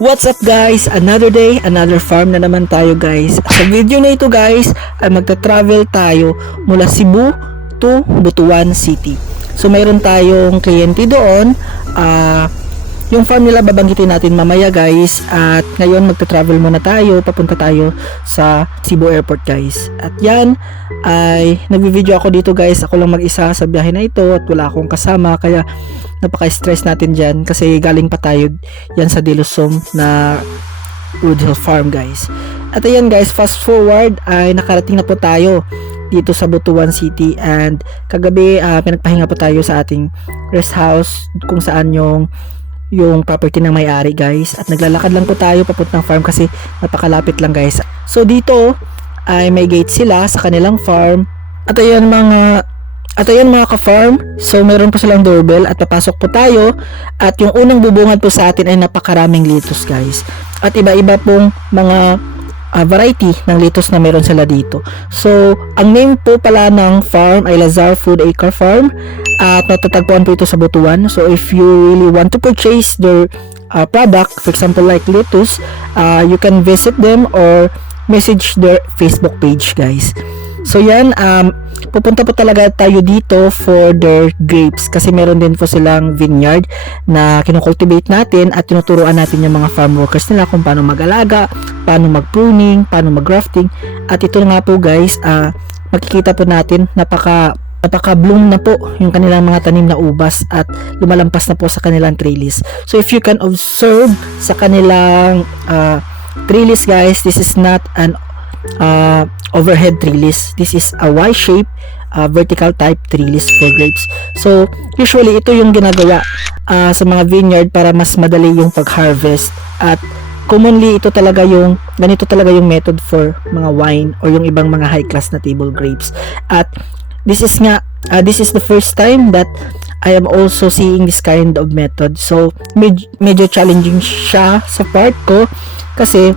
What's up guys? Another day, another farm na naman tayo guys. Sa video na ito guys, ay magta-travel tayo mula Cebu to Butuan City. So mayroon tayong kliyente doon. Yung farm nila babanggitin natin mamaya guys. At ngayon magta-travel muna tayo, papunta tayo sa Cebu Airport guys. At yan ay nagvi-video ako dito guys. Ako lang mag-isa sa biyahe na ito at wala akong kasama, kaya napaka-stress natin dyan kasi galing pa tayo yan sa Dilusum na Woodhill Farm guys. At ayan guys, fast forward ay nakarating na po tayo dito sa Butuan City, and kagabi pinagpahinga po tayo sa ating rest house kung saan yung property ng may-ari guys, at naglalakad lang po tayo papuntang farm kasi napakalapit lang guys. So dito ay may gate sila sa kanilang farm, at ayan mga ka-farm, so meron po silang doorbell at papasok po tayo, at yung unang bubungad po sa atin ay napakaraming lettuce guys, at iba-iba pong mga variety ng lettuce na meron sila dito. So ang name po pala ng farm ay Lazar Food Acre Farm, at natatagpuan po ito sa Butuan. So if you really want to purchase their product, for example like lettuce, you can visit them or message their Facebook page guys. So yan, pupunta po talaga tayo dito for their grapes kasi meron din po silang vineyard na kinukultivate natin, at tinuturuan natin yung mga farm workers nila kung paano mag-alaga, paano mag-pruning, paano mag-grafting. At ito nga po guys, makikita po natin napaka-bloom na po yung kanilang mga tanim na ubas at lumalampas na po sa kanilang trellis. So if you can observe sa kanilang trellis guys, this is not an overhead trellis. This is a Y-shape vertical type trellis for grapes. So usually ito yung ginagawa sa mga vineyard para mas madali yung pag-harvest, at commonly ganito talaga yung method for mga wine or yung ibang mga high class na table grapes. At this is the first time that I am also seeing this kind of method. So medyo challenging siya sa part ko kasi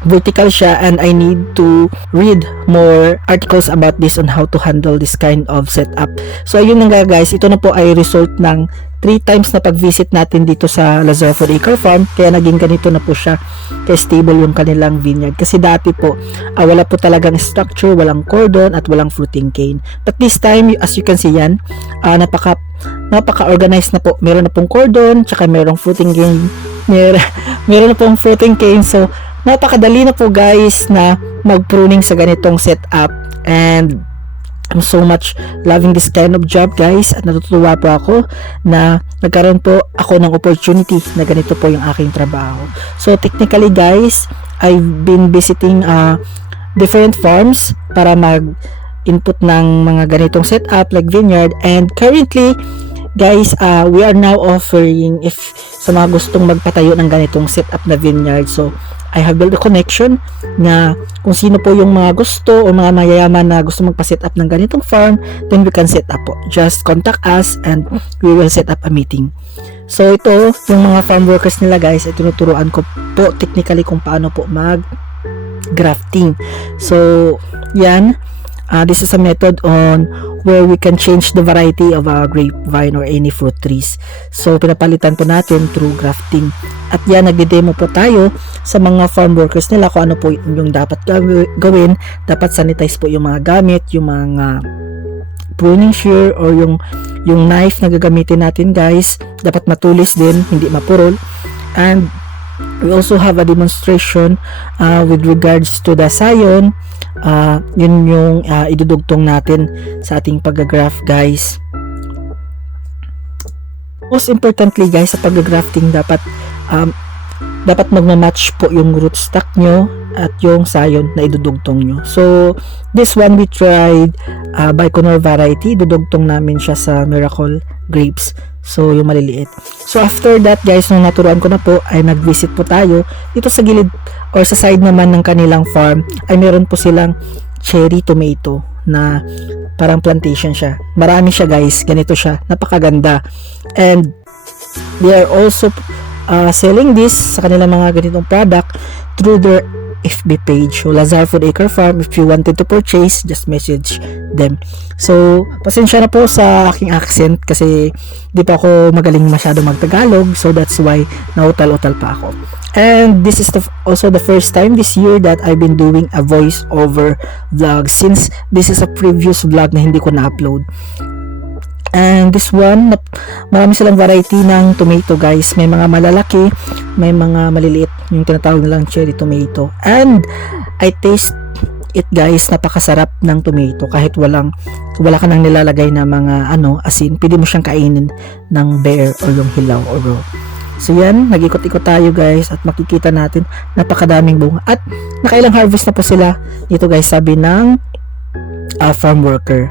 vertical siya, and I need to read more articles about this on how to handle this kind of setup. So ayun nga guys, ito na po ay result ng 3 times na pag-visit natin dito sa Lazar Food Acre Farm, kaya naging ganito na po siya, kaya stable yung kanilang vineyard. Kasi dati po wala po talagang structure, walang cordon at walang fruiting cane, but this time as you can see yan, napaka-organized na po. Meron na pong cordon, tsaka merong fruiting cane, meron na pong fruiting cane. So napakadali na po guys na mag-pruning sa ganitong setup, and I'm so much loving this kind of job guys, at natutuwa po ako na nagkaroon po ako ng opportunity na ganito po yung aking trabaho. So technically guys, I've been visiting different farms para mag-input ng mga ganitong setup like vineyard, and currently guys, we are now offering, if sa mga gustong magpatayo ng ganitong setup na vineyard, so I have built a connection na kung sino po yung mga gusto o mga mayayaman na gusto magpa-set up ng ganitong farm, then we can set up po. Just contact us and we will set up a meeting. So ito, yung mga farm workers nila guys, ay tinuturuan ko po technically kung paano po mag-grafting. So yan, this is a method on where we can change the variety of a grapevine or any fruit trees. So pinapalitan po natin through grafting. At yan, nagde-demo po tayo sa mga farm workers nila kung ano po yung dapat gawin. Dapat sanitize po yung mga gamit, yung mga pruning shear or yung knife na gagamitin natin guys. Dapat matulis din, hindi mapurol. And we also have a demonstration with regards to the sayon. Yun yung idudugtong natin sa ating pag-graph guys. Most importantly guys, sa pag-grafting dapat magma-match po yung rootstock nyo at yung sayon na idudugtong nyo. So this one we tried Baikonur variety, dudugtong namin siya sa Miracle grapes, so yung maliliit. So after that guys, nung naturuan ko na po, ay nag-visit po tayo dito sa gilid or sa side naman ng kanilang farm. Ay meron po silang cherry tomato na parang plantation siya. Marami siya guys, ganito siya, napakaganda. And they are also selling this sa kanilang mga ganitong product through their FB page. So Lazar Food Acre Farm, if you wanted to purchase, just message them. So pasensya na po sa aking accent kasi di pa ako magaling masyado magtagalog, so that's why nautal-utal pa ako. And this is also the first time this year that I've been doing a voice over vlog, since this is a previous vlog na hindi ko na-upload. And this one, marami silang variety ng tomato guys. May mga malalaki, may mga maliliit, yung tinatawag nilang cherry tomato. And I taste it guys, napakasarap ng tomato kahit wala ka nang nilalagay na mga asin. Pwede mo siyang kainin ng bare or yung hilaw or raw. So yan, nag-ikot-ikot tayo guys at makikita natin napakadaming bunga. At nakailang harvest na po sila dito guys, sabi ng farm worker.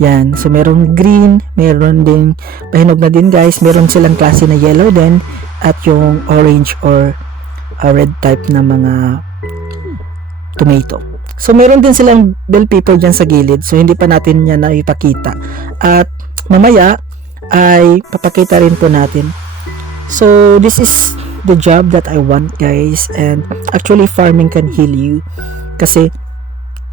Yan, so meron green, meron din pahinog na din guys, meron silang klase na yellow din at yung orange or red type na mga tomato. So meron din silang bell pepper dyan sa gilid, so hindi pa natin yan na ipakita. At mamaya ay papakita rin po natin. So this is the job that I want guys, and actually farming can heal you kasi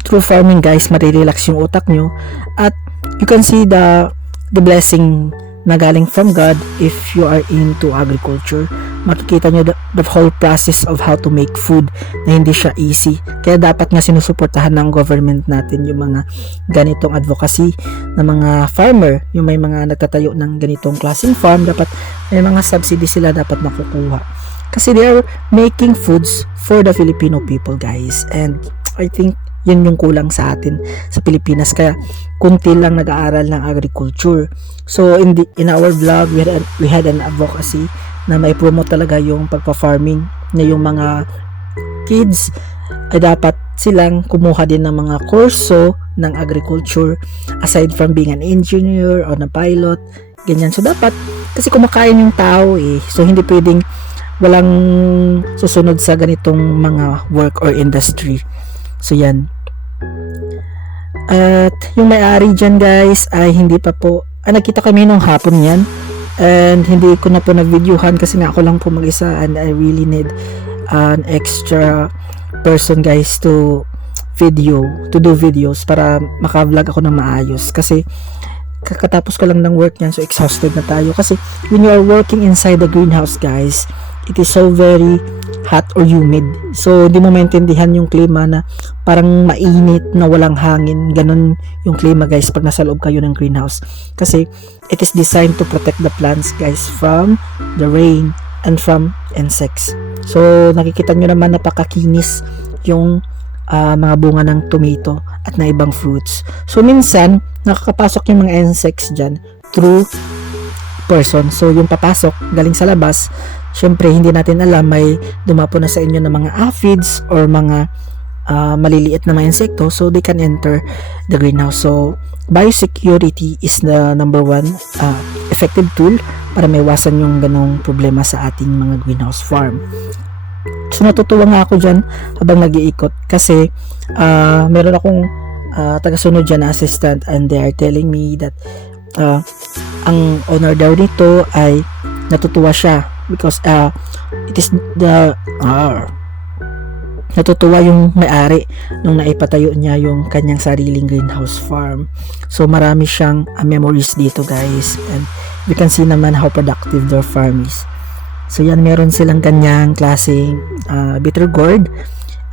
through farming guys marirelax yung utak nyo at you can see the blessing na galing from God if you are into agriculture. Makikita nyo the whole process of how to make food na hindi siya easy. Kaya dapat nga sinusuportahan ng government natin yung mga ganitong advocacy na mga farmer, yung may mga nagtatayo ng ganitong klaseng farm, dapat may mga subsidy sila dapat makukuha. Kasi they are making foods for the Filipino people guys, and I think yun yung kulang sa atin sa Pilipinas, kaya kunti lang nag-aaral ng agriculture. So in our vlog we had an advocacy na may promote talaga yung pagpa-farming, na yung mga kids ay dapat silang kumuha din ng mga kurso ng agriculture aside from being an engineer or na pilot, ganyan. So dapat, kasi kumakain yung tao so hindi pwedeng walang susunod sa ganitong mga work or industry. So yan. At yung may-ari dyan guys ay hindi pa po, nagkita kami nung hapon yan, and hindi ko na po nag-videohan kasi nga ako lang po mag-isa, and I really need an extra person guys to do videos para maka-vlog ako ng maayos, kasi kakatapos ko lang ng work niyan, so exhausted na tayo. Kasi when you are working inside the greenhouse guys, it is so very hot or humid, so hindi mo maintindihan yung klima na parang mainit na walang hangin. Ganun yung klima guys pag nasa loob kayo ng greenhouse, kasi it is designed to protect the plants guys from the rain and from insects. So nakikita nyo naman napakakinis yung mga bunga ng tomato at na ibang fruits. So minsan nakakapasok yung mga insects dyan through person. So yung papasok galing sa labas, syempre hindi natin alam, may dumapo na sa inyo ng mga aphids or mga maliliit na mga insekto, so they can enter the greenhouse. So biosecurity is the number one effective tool para maiwasan yung ganong problema sa ating mga greenhouse farm. So natutuwa nga ako dyan habang nag-iikot, kasi meron akong tagasunod dyan na assistant, and they are telling me that ang owner daw nito ay natutuwa siya because it is the natutuwa yung may-ari nung naipatayo niya yung kanyang sariling greenhouse farm. So marami siyang memories dito guys, and you can see naman how productive their farm is. So yan, meron silang kanyang klaseng bitter gourd,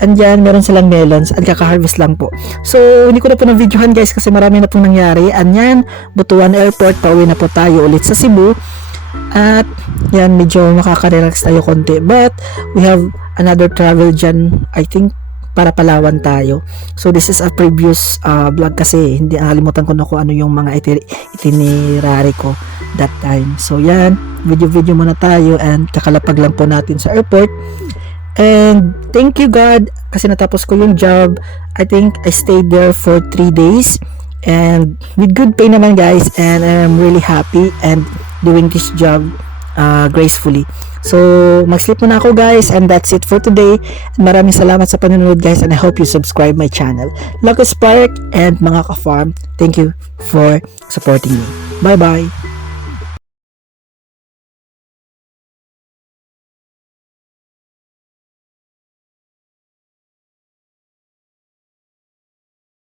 and yan meron silang melons, at kaka-harvest lang po. So hindi ko na po na-videohan guys kasi marami na pong nangyari. And yan, Butuan Airport, pauwi na po tayo ulit sa Cebu. At yan, medyo makaka-relax tayo konti, but we have another travel dyan, I think para Palawan tayo. So this is a previous vlog kasi hindi nakalimutan ko na kung ano yung mga itinerary ko that time. So yan, video muna tayo, and kakalapag lang po natin sa airport. And thank you God kasi natapos ko yung job. I think I stayed there for 3 days and with good pay naman guys, and I'm really happy and doing this job gracefully. So mag-sleep muna ako guys, and that's it for today. And maraming salamat sa panonood guys, and I hope you subscribe my channel. Lucas Park and mga ka-farm, thank you for supporting me. Bye bye.